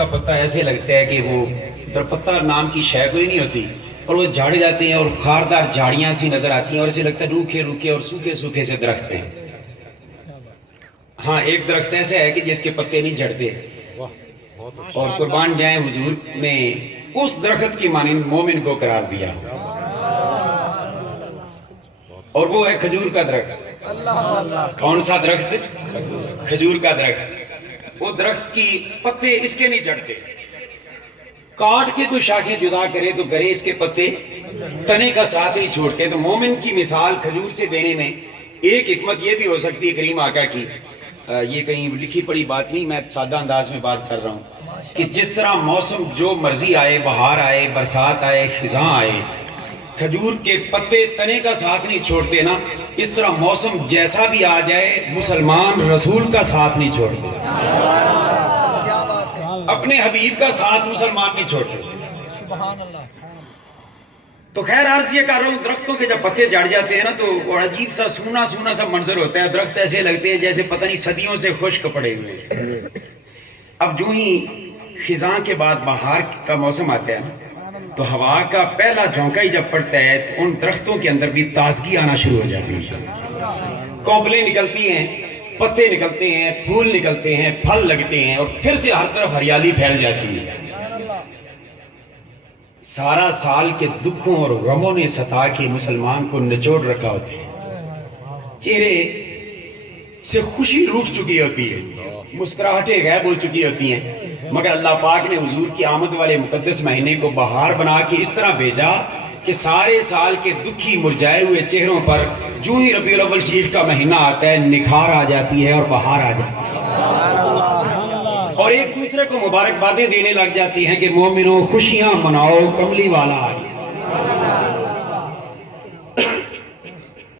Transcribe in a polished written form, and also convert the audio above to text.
کا پتا ایسے لگتا ہے کہ وہ درپتہ نام کی شے کوئی نہیں ہوتی، اور وہ جھاڑ جاتے ہیں اور خاردار جھاڑیاں سی نظر آتی ہیں اور اسے لگتا ہے روکھے روکھے اور سوکھے سوکھے سے درخت ہیں۔ ہاں ایک درخت ایسا ہے کہ جس کے پتے نہیں جھڑتے، اور قربان جائیں حضور نے اس درخت کی مانند مومن کو قرار دیا، اور وہ ہے کھجور کا درخت۔ کون سا درخت؟ کھجور کا درخت۔ وہ درخت کی پتے اس کے نہیں جھڑتے، کاٹ کے کوئی شاخیں جدا کرے تو گرے اس کے پتے تنے کا ساتھ نہیں چھوڑتے۔ تو مومن کی مثال کھجور سے دینے میں ایک حکمت یہ بھی ہو سکتی ہے کریم آقا کی، یہ کہیں لکھی پڑی بات نہیں، میں سادہ انداز میں بات کر رہا ہوں کہ جس طرح موسم جو مرضی آئے، بہار آئے، برسات آئے، خزاں آئے، کھجور کے پتے تنے کا ساتھ نہیں چھوڑتے نا، اس طرح موسم جیسا بھی آ جائے مسلمان رسول کا ساتھ نہیں چھوڑتے، اپنے حبیب کا ساتھ مسلمان نہیں چھوڑتے۔ سبحان اللہ۔ تو خیر عرض یہ کر رہا ہوں، درختوں کے جب پتے جھڑ جاتے ہیں نا تو عجیب سا سونا سونا سا منظر ہوتا ہے، درخت ایسے لگتے ہیں جیسے پتہ نہیں صدیوں سے خشک پڑے ہوئے۔ اب جو ہی خزاں کے بعد بہار کا موسم آتا ہے نا تو ہوا کا پہلا جھونکا ہی جب پڑتا ہے تو ان درختوں کے اندر بھی تازگی آنا شروع ہو جاتی ہے، کونپلیں نکلتی ہیں، پتے نکلتے ہیں، پھول نکلتے ہیں، پھل لگتے ہیں، اور پھر سے ہر طرف ہریالی پھیل جاتی ہے۔ سارا سال کے دکھوں اور غموں نے ستا کے مسلمان کو نچوڑ رکھا ہوتا ہے، چہرے سے خوشی روٹھ چکی ہوتی ہے، مسکراہٹیں غائب ہو چکی ہوتی ہیں، مگر اللہ پاک نے حضور کی آمد والے مقدس مہینے کو بہار بنا کے اس طرح بھیجا کہ سارے سال کے دکھی مرجھائے ہوئے چہروں پر جو ہی ربیع الاول شریف کا مہینہ آتا ہے نکھار آ جاتی ہے اور بہار آ جاتی ہے، اور ایک دوسرے کو مبارکبادیں دینے لگ جاتی ہیں کہ مومنوں خوشیاں مناؤ، کملی والا آ گیا۔